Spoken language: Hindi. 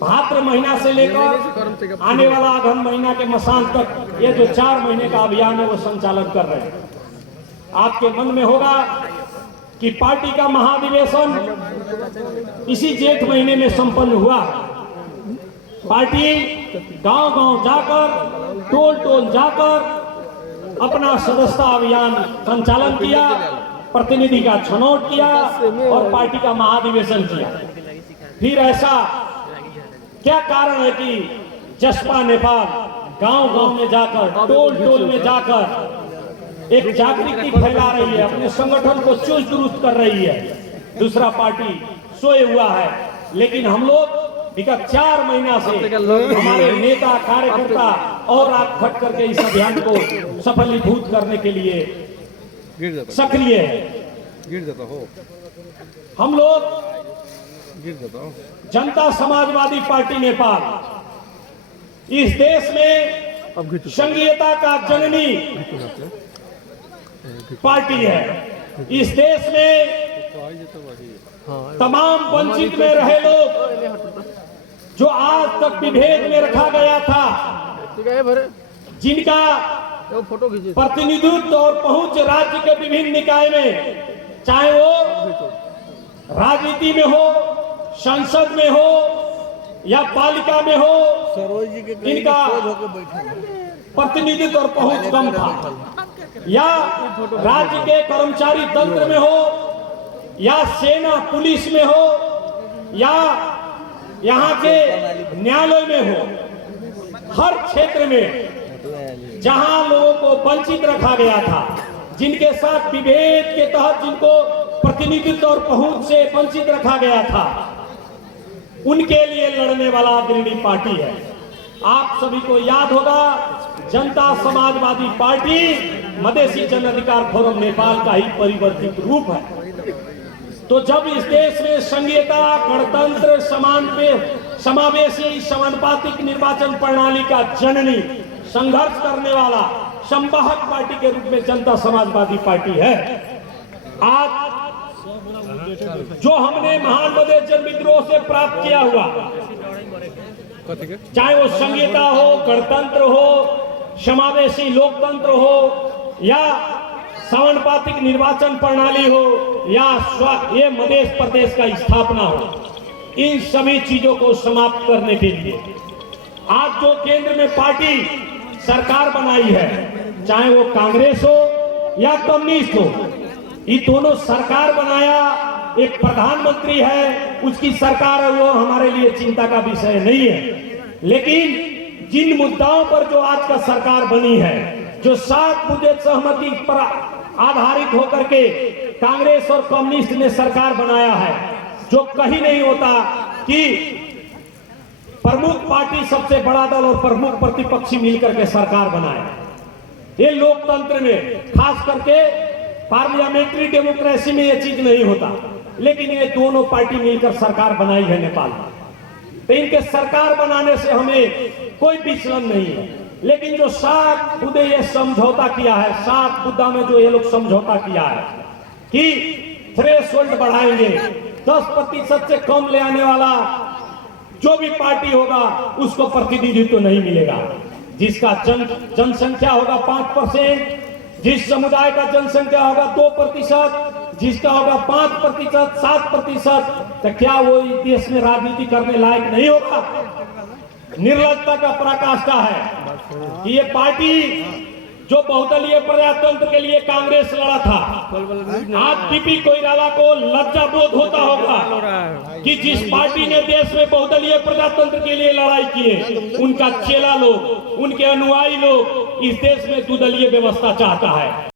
भाद्र महीना से लेकर आने वाला अगहन महीना के मसान तक ये जो 4 महीने का अभियान है वो संचालन कर रहे हैं। आपके मन में होगा कि पार्टी का महाधिवेशन इसी जेठ महीने में संपन्न हुआ। पार्टी गांव-गांव जाकर, टोल-टोल जाकर अपना सदस्यता अभियान संचालन किया, प्रतिनिधि का छनौट किया और पार्टी का महाधिवेशन किया। फिर ऐसा क्या कारण है कि जसपा नेपाल गांव-गांव में जाकर, टोल-टोल में जाकर एक जागृति फैला रही है, अपने संगठन को चुस्त दुरुस्त कर रही है। दूसरा पार्टी सोए हुआ है, लेकिन हम लोग विगत 4 महीना से हमारे नेता कार्यकर्ता और रात खट करके इस अभियान को सफलीभूत करने के लिए सक्रिय है। हम लोग जनता समाजवादी पार्टी नेपाल इस देश में संघीयता का जननी पार्टी है। इस देश में तमाम वंचित में रहे लोग जो आज तक विभेद में रखा गया था, जिनका प्रतिनिधित्व और पहुंच राज्य के विभिन्न निकाय में, चाहे वो राजनीति में हो, संसद में हो या पालिका में हो, इनका प्रतिनिधित्व और पहुंच कम था। या राज्य के कर्मचारी तंत्र में हो या सेना पुलिस में हो या यहाँ के न्यायालय में हो, हर क्षेत्र में जहां लोगों को वंचित रखा गया था, जिनके साथ विभेद के तहत जिनको प्रतिनिधित्व और पहुंच से वंचित रखा गया था, उनके लिए लड़ने वाला अग्रणी पार्टी है। आप सभी को याद होगा, जनता समाजवादी पार्टी मधेसी जन अधिकार फोरम नेपाल का ही परिवर्तित रूप है। तो जब इस देश में संघीयता, गणतंत्र, समावेशी समानुपातिक निर्वाचन प्रणाली का जननी, संघर्ष करने वाला संवाहक पार्टी के रूप में जनता समाजवादी पार्टी है। आज जो हमने महान मधेश जन विद्रोह से प्राप्त किया हुआ, चाहे वो संघीयता हो, गणतंत्र हो, समावेशी लोकतंत्र हो या समानुपातिक निर्वाचन प्रणाली हो या ये मध्य प्रदेश का स्थापना हो, इन सभी चीजों को समाप्त करने के लिए आज जो केंद्र में पार्टी सरकार बनाई है, चाहे वो कांग्रेस हो या कम्युनिस्ट हो, ये दोनों सरकार बनाया, एक प्रधानमंत्री है, उसकी सरकार है, वो हमारे लिए चिंता का विषय नहीं है। लेकिन जिन मुद्दाओं पर जो आज का सरकार बनी है, जो 7 मुद्दे सहमति पर आधारित होकर के कांग्रेस और कम्युनिस्ट ने सरकार बनाया है, जो कहीं नहीं होता कि प्रमुख पार्टी सबसे बड़ा दल और प्रमुख प्रतिपक्षी मिलकर के सरकार बनाए। ये लोकतंत्र में, खास करके पार्लियामेंट्री डेमोक्रेसी में ये चीज नहीं होता, लेकिन ये दोनों पार्टी मिलकर सरकार बनाई है नेपाल में। तो इनके सरकार बनाने से हमें कोई विचलन नहीं है। लेकिन जो 7 मुद्दे ये समझौता किया है, 7 मुद्दा में जो ये लोग समझौता किया है कि थ्रेशोल्ड बढ़ाएंगे, 10% से कम ले आने वाला जो भी पार्टी होगा उसको प्रतिनिधित्व नहीं मिलेगा। जिसका जनसंख्या होगा 5%, जिस समुदाय का जनसंख्या होगा 2%, जिसका होगा 5%, 7%, तो क्या वो इस देश में राजनीति करने लायक नहीं होगा? निर्लजता का पराकाष्ठा है कि ये पार्टी जो बहुदलीय प्रजातंत्र के लिए कांग्रेस लड़ा था, आज पीपी कोइराला को लज्जा बोध होता होगा कि जिस पार्टी ने देश में बहुदलीय प्रजातंत्र के लिए लड़ाई की है, उनका चेला लोग, उनके अनुयायी लोग इस देश में दुदलीय व्यवस्था चाहता है।